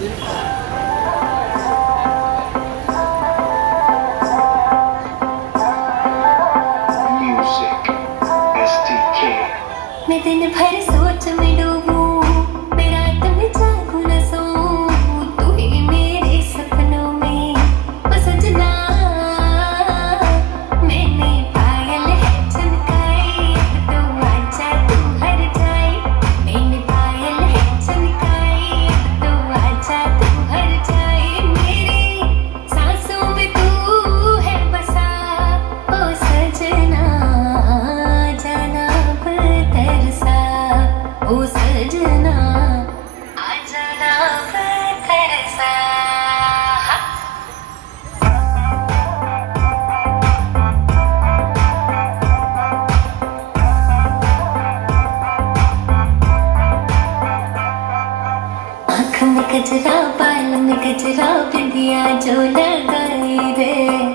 मैं दिन भर सोच में डूबूं, मैं रात में जागूं न सोऊं, तू ही मेरे सपनों में ओ सजना। मैंने पायल है चमकाई, अब तो आजा तू हर जाए। मैंने पायल है चमकाई, अब तो आजा तू हर जाए। मेरी सांसों में तू है बसा ओ सजना, जाना तरसा ओ सजना, आ जाना तरसा। आँख में गजरा, बाल में गजरा, बिंदिया जो लगाई रे,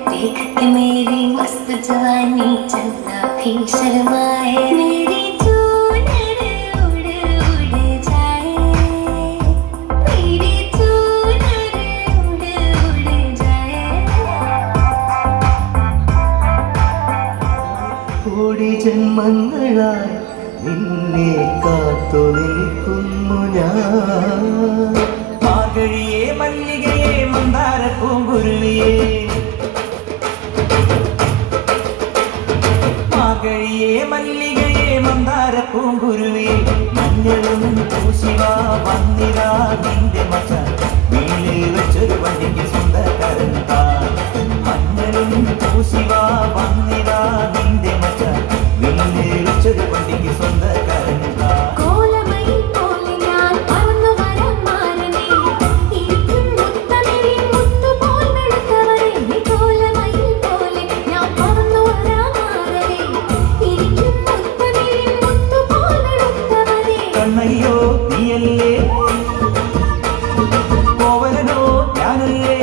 देख के मेरी मस्त जवानी चन्ना भी शर्माए। मेरी चूनर उड़ उड़ जाए, मेरी चूनर उड़ उड़ जाए। കോടി ജന്മങ്ങളായി നിന്നെ കാത്തു നിൽക്കുന്നു ഞാൻ. മാർഗഴിയേ മല്ലികയെ മന്ദാര പൂങ്കുരുവിയേ, മാർഗഴിയേ മല്ലികയെ മന്ദാര പൂങ്കുരുവിയേ, മഞ്ഞളും പൂശിവാ വന്നിരാ നിന്റെ മച്ച, വീട്ടിൽ വെച്ചൊരു വണ്ടിക്ക് സ്വന്തക്കാരൻ താൻ. മഞ്ഞളും പൂശിവാ വന്നിരാ നിന്റെ മച്ച, വീട്ടിൽ വെച്ചൊരു വണ്ടിക്ക് സ്വന്തക്കാരൻ താൻ. കോലമയിൽ പോലെ ഞാൻ പറന്നു വരാൻ മാറനേ, ഇരിക്കും മുത്തമിഴിൻ മുത്തുപോൽ വെളുത്തവരെ. നീ കോലമയിൽ പോലെ ഞാൻ പറന്നു വരാൻ മാറനേ, ഇരിക്കും മുത്തമിഴിൻ മുത്തുപോൽ വെളുത്തവരെ. കണ്ണയ്യോ നീയല്ലേ, കോവലനോ ഞാനല്ലേ.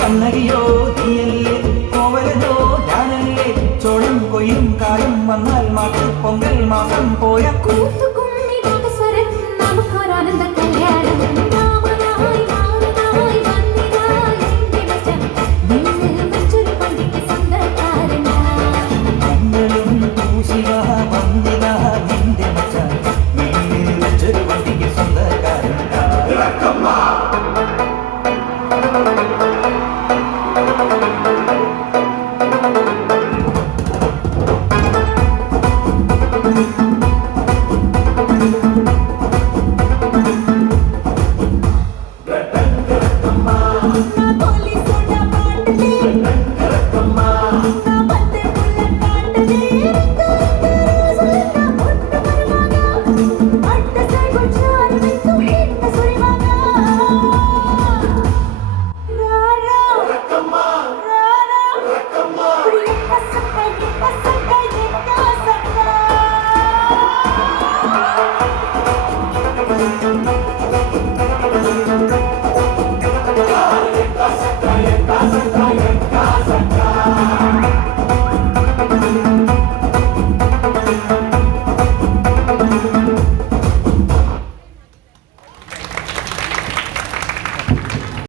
കണ്ണകിയോ നീയല്ലേ, കോവലനോ ഞാനല്ലേ. ചോളം കൊയ്യും കാലം വന്നാൽ മാട്ട് പൊങ്കൽ മാസം പോയ കൂത്തു